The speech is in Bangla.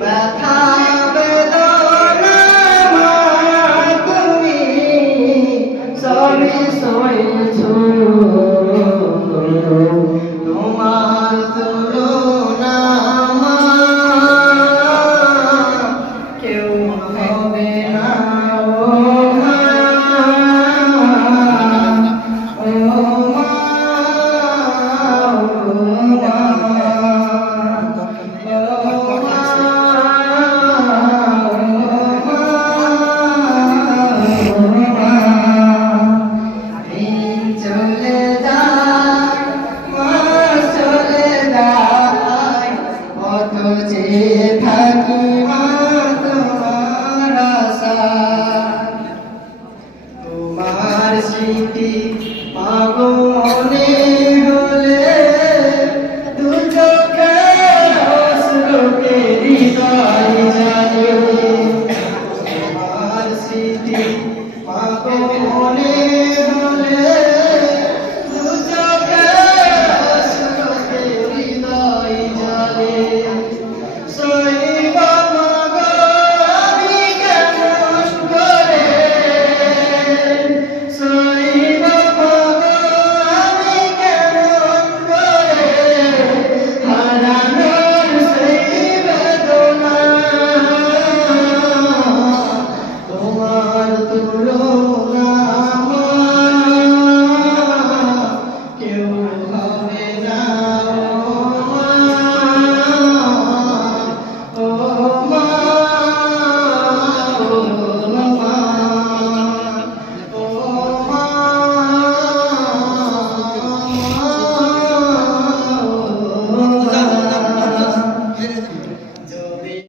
ব্যথা বেদনা মা তুমি সবই সয়েছো তোমার তুলনা মা কেউ হবে না ও মা ও মা থাকি মা তোমার আশা তোমার স্মৃতি মাগো